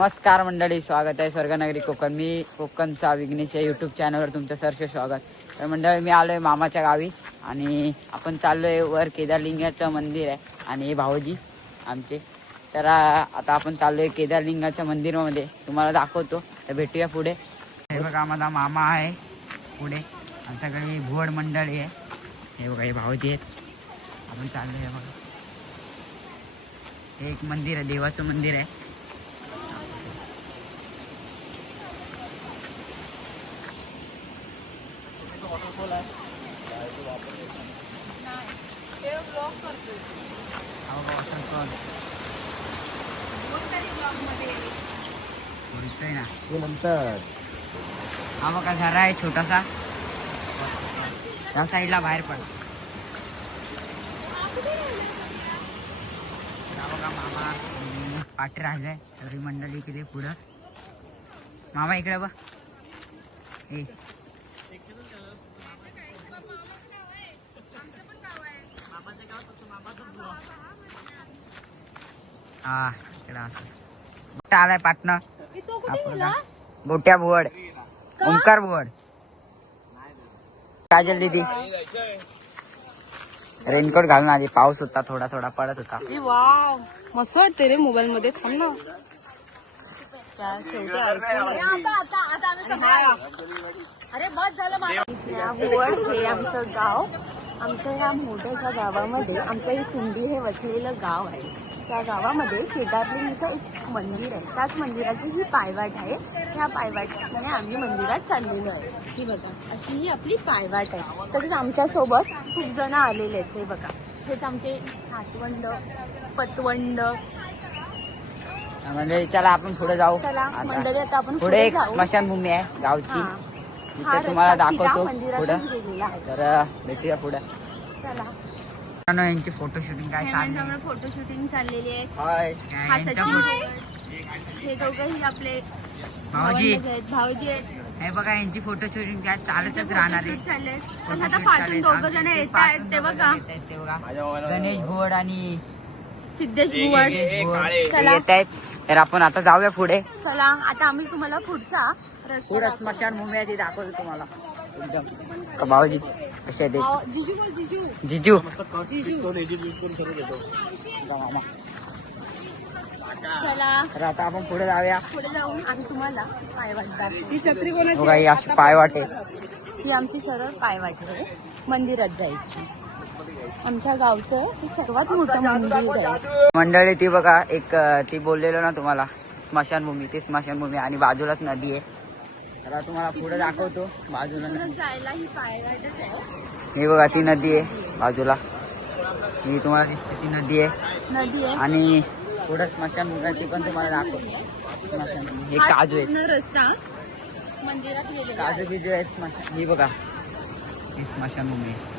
नमस्कार मंडळी, स्वागत आहे स्वर्गनगरी कोकण. मी कोकणचा विघ्नेश या यूट्यूब चॅनलवर तुमचं सहर्ष स्वागत. तर मंडळी, मी आलोय मामाच्या गावी आणि आपण चाललोय वर केदारलिंगाचं मंदिर आहे आणि हे भाऊजी आमचे. तर आता आपण चाललोय केदारलिंगाच्या मंदिरामध्ये, तुम्हाला दाखवतो. तर भेटूया पुढे. हे बघा माझा मामा आहे पुढे, आमच्याकडे भुवड मंडळी आहे. हे बघा हे भाऊजी आहेत. आपण चाललोय बघा, हे एक मंदिर आहे, देवाचं मंदिर आहे. नंतर हा बघा झरा आहे छोटासा, त्या साईडला बाहेर पड. बघा मामा पाठी राहिलाय, तरी मंडळी किती पुढं. मामा इकडे बघ. हा इकडे असं आलाय पाटणं. गोट्या भुवड, ओंकार भुवड. काजल दीदी रेनकोट घालून आली. पाऊस होता, थोडा थोडा पडत होता. वाव, मस्त वाटते रे मोबाईल मध्ये. थांब ना. अरे बस झालं. भुवड हे आमचं गाव. आमच्या या मोठ्याच्या गावामध्ये आमचं हे कुंडी हे वसलेलं गाव आहे. त्या गावामध्ये केदारलिंगचं एक मंदिर आहे. त्याच मंदिराची ही पायवाट आहे. या पायवाटने आम्ही मंदिरात चाललेलो आहे. ही बघा, अशी ही आपली पायवाट आहे. तसेच आमच्या सोबत खूप जण आलेले आहेत. हे बघा, हेच आमचे नातवंड पतवंड. म्हणजे चला आपण पुढे जाऊ. चला मंडळी, आता आपण पुढे एक स्मशानभूमी आहे गावची, तिथे तुम्हाला दाखवतो पुढं. तर भेटूया पुढे. चला. यांची फोटो शूटिंग काय चालली, फोटो शूटिंग चाललेली आहे. हे दोघंही आपले भाऊजी भाऊजी आहेत. हे बघा, यांची फोटो शूटिंग काय चालतच राहणार आहे. चालले पण आता पाठून दोघं जण येत आहेत. ते बघा, गणेश भुवड आणि सिद्धेश भुवड येत आहेत. तर आपण आता जाऊया पुढे. चला, आता आम्ही तुम्हाला पुढचा रस्ता पुढे स्मशानभूमी आहे ती दाखवतो तुम्हाला. एकदम भाऊजी कसे आहेत? जिजू बोल, जिजू जिजू चला. तर आता आपण पुढे जाऊया. पुढे जाऊन आम्ही तुम्हाला पायवाट दाखवू. बघा ही अशी पायवाट आहे. ही आमची सरळ पायवाट आहे मंदिरात जायची. आमच्या गावचं हे सर्वात मोठं मंदिर आहे. मंडळी ती बघा, एक ती बोललेलो ना तुम्हाला स्मशानभूमी, ती स्मशानभूमी आणि बाजूलाच नदी आहे. तर तुम्हाला पुढे दाखवतो. बाजूला जायला ही पायवाटच आहे. ही बघा ती नदी आहे बाजूला, ही तुम्हाला दिसते ती नदी आहे. आणि पुढे स्मशानभूमी ती पण तुम्हाला दाखवतो. स्मशानभूमी हे काजू आहे, रस्ता मंदिरात गेलेला काजू बिजू आहे. स्मशान ही बघा, ही स्मशानभूमी आहे.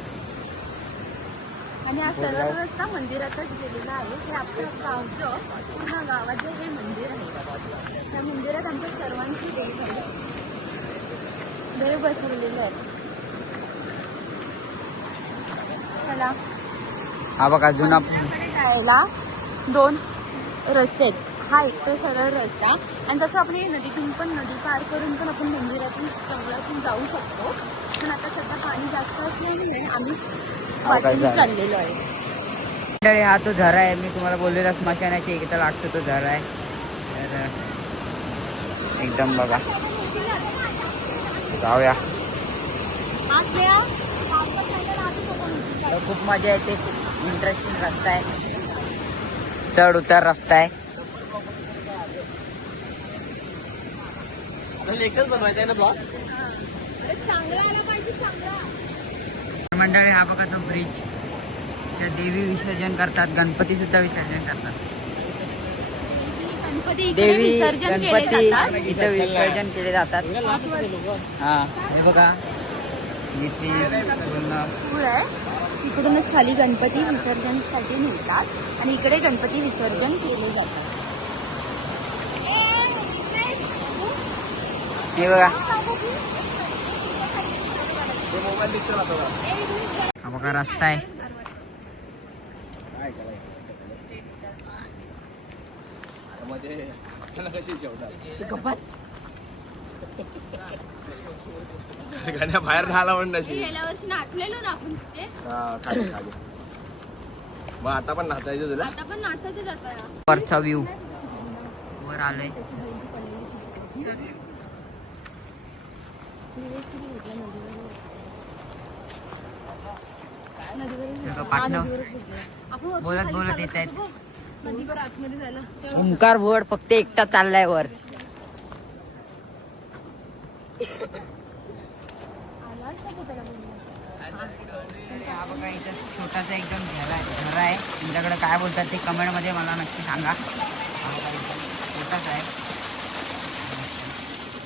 आणि हा सरळ रस्ता मंदिरातच गेलेला आहे. हे आपल्या गावचं पूर्ण गावाचं हे मंदिर आहे. त्या मंदिरात आमच्या सर्वांची देव बसवलेले आहे. चला. हा बघा जुना. जायला दोन रस्ते आहेत. हा एक तर सरळ रस्ता, आणि तसं आपण नदीतून पण, नदी पार करून पण आपण मंदिरातून जंगलातून जाऊ शकतो. पण आता सध्या पाणी जास्त असल्यामुळे आम्ही चाललेलो आहे. हा तो झरा आहे, मी तुम्हाला बोललेला स्मशानाची एकदा लागतो तो झरा आहे. तर एकदम बघा, जाऊया. खूप मजा येते. इंटरेस्टिंग रस्ता आहे, चढ उतार रस्ता आहे. मंडळी हा बघा तो ब्रिज, त्या देवी विसर्जन करतात, गणपती सुद्धा विसर्जन करतात. देवी गणपती इथं विसर्जन केले जातात. हा हे बघा, इथे इकडूनच खाली गणपती विसर्जनसाठी मिळतात आणि इकडे गणपती विसर्जन केले जातात. हे बघा, हा बघा रस्ता आहे. गप्पाच. गाण्या बाहेर झाला म्हणून नशी गेल्या वर्षी नाचलेलो ना आपण तिथे. खाली खाली मग आता पण नाचायचं तुला आता पण नाचायचं जाता. वरचा व्ह्यू वर आलोय. पाटणं बोलत बोलत येत आहेत. नदीवर आतमध्ये जायला. ओंकार भोड फक्त एकटा चाललाय वर. हा बघा इथं छोटासा एकदम घर आहे. तुमच्याकडे काय बोलतात ते कमेंट मध्ये मला नक्की सांगा. छोटाच आहे.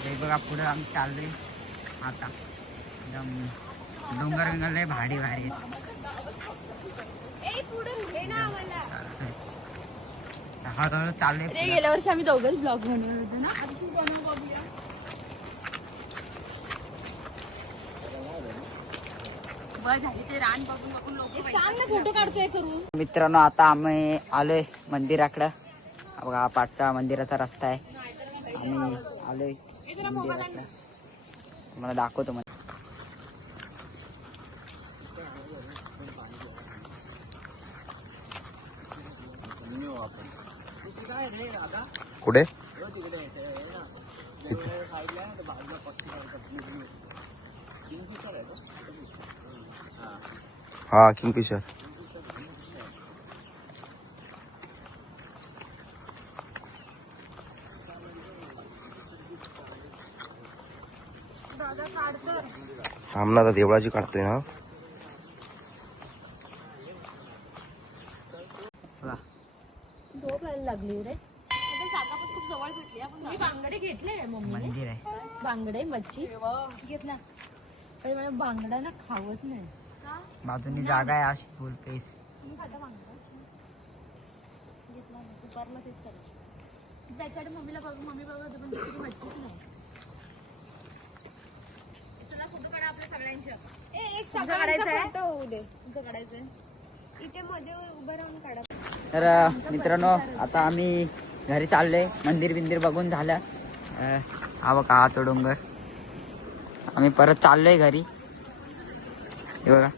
हे बघा पुढे आम्ही चाललोय आता. एकदम डोंगर बिंगर भारी भारी हळूहळू चालले. गेल्या वर्षी आम्ही दोघंच ब्लॉग बनवलं होतं ना. आता तू बनव बघूया. बस झाली ते रान बघून बघून लोक सांग ना फोटो काढतोय करून. मित्रांनो आता आम्ही आलोय मंदिराकडं. बघा हा पाठचा मंदिराचा रस्ता आहे. आम्ही आलोय मंदिराकडं. मला दाखवतो मग. कुठे हा किंगफिशर थांबणार आता देवळाची काढतोय ना. झोप यायला लागली रे. जागा पण खूप जवळ भेटली. आपण बांगडे घेतले मम्मीने. मंदिर आहे. बांगडे मच्छी घेतला. पण मला बांगडा ना खावत नाही. बाजूनी जागा आहे अशी फुल पेस. दुपारला तेच करायचं. त्याच्याकडे मम्मीला बघ. मम्मी बघत होती पण तिथे मच्छीच नाही. चला फोटो काढा आपल्या सगळ्यांच्या. एक सगळ्यांचा फोटो होऊ दे. तुमचं काढायचंय. इथे मध्ये उभं राहून काढा. तर मित्रांनो आता आम्ही घरी चाललोय. मंदिर बिंदिर बघून झालं. हा बघा हा तो डोंगर. आम्ही परत चाललोय घरी. हे बघा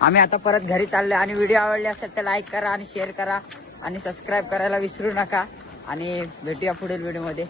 आम्ही आता परत घरी चाललोय. आणि व्हिडिओ आवडले असेल तर लाईक करा आणि शेअर करा आणि सबस्क्राईब करायला विसरू नका. आणि भेटूया पुढील व्हिडिओ मध्ये.